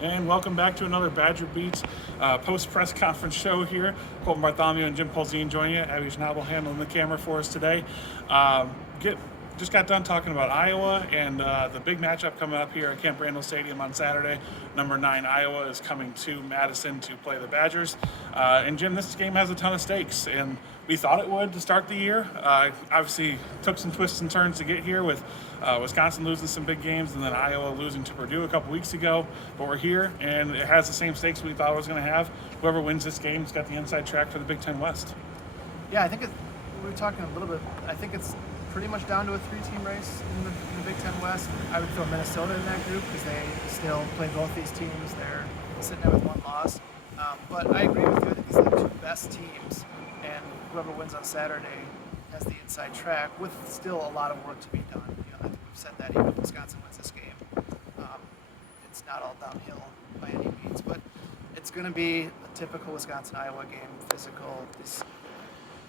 And welcome back to another Badger Beats post-press conference show here. Colton Bartholomew and Jim Polzine join you. Abby Schnabel handling the camera for us today. Just got done talking about Iowa and the big matchup coming up here at Camp Randall Stadium on Saturday. Number 9 Iowa is coming to Madison to play the Badgers. And Jim, this game has a ton of stakes, and we thought it would to start the year. Obviously, took some twists and turns to get here with Wisconsin losing some big games and then Iowa losing to Purdue a couple weeks ago. But we're here, and it has the same stakes we thought it was going to have. Whoever wins this game has got the inside track for the Big Ten West. Yeah, I think we were talking a little bit. I think it's pretty much down to a 3-team race in the Big Ten West. I would throw Minnesota in that group because they still play both these teams. They're sitting there with one loss. But I agree with you. I think these are the two best teams, and whoever wins on Saturday has the inside track with still a lot of work to be done. I think we've said that even if Wisconsin wins this game, it's not all downhill by any means. But it's going to be a typical Wisconsin-Iowa game, physical.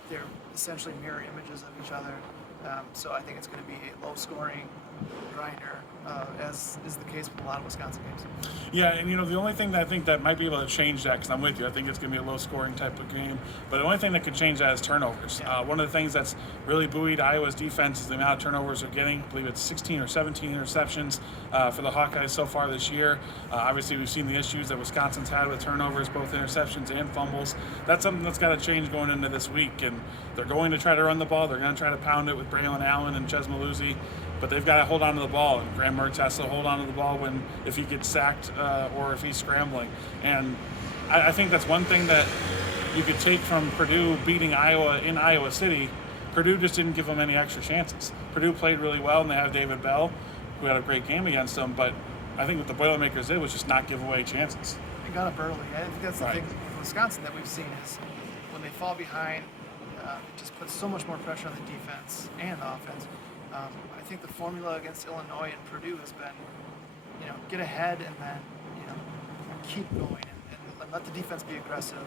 They're essentially mirror images of each other. So I think it's going to be a low-scoring grinder, as is the case with a lot of Wisconsin games. Yeah, and the only thing that I think that might be able to change that, because I'm with you, I think it's going to be a low-scoring type of game, but the only thing that could change that is turnovers. Yeah. One of the things that's really buoyed Iowa's defense is the amount of turnovers they're getting. I believe it's 16 or 17 interceptions for the Hawkeyes so far this year. Obviously, we've seen the issues that Wisconsin's had with turnovers, both interceptions and fumbles. That's something that's got to change going into this week, and they're going to try to run the ball. They're going to try to pound it with Braylon Allen and Ches Maluzzi, but they've got to hold on to the ball, and Graham Mertz has to hold on to the ball if he gets sacked or if he's scrambling. And I think that's one thing that you could take from Purdue beating Iowa in Iowa City. Purdue just didn't give them any extra chances. Purdue played really well, and they have David Bell, who had a great game against them, but I think what the Boilermakers did was just not give away chances. They got up early. I think that's the thing with Wisconsin that we've seen is when they fall behind, it just puts so much more pressure on the defense and the offense. I think the formula against Illinois and Purdue has been, get ahead and then, keep going and let the defense be aggressive.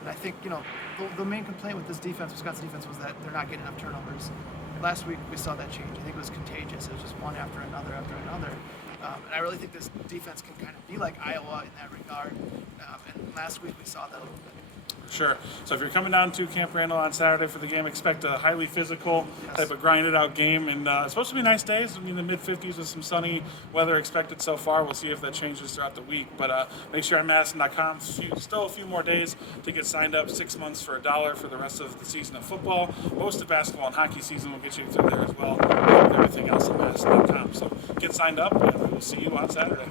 And I think, the main complaint with this defense, Wisconsin defense, was that they're not getting enough turnovers. Last week we saw that change. I think it was contagious. It was just one after another after another. And I really think this defense can kind of be like Iowa in that regard. And last week we saw that a little bit. Sure. So if you're coming down to Camp Randall on Saturday for the game, expect a highly physical type of grinded out game. And it's supposed to be nice days. I mean, the mid-50s with some sunny weather expected so far. We'll see if that changes throughout the week. But make sure at madison.com, still a few more days to get signed up. 6 months for $1 for the rest of the season of football. Most of basketball and hockey season will get you through there as well. And everything else at madison.com. So get signed up, and we will see you on Saturday.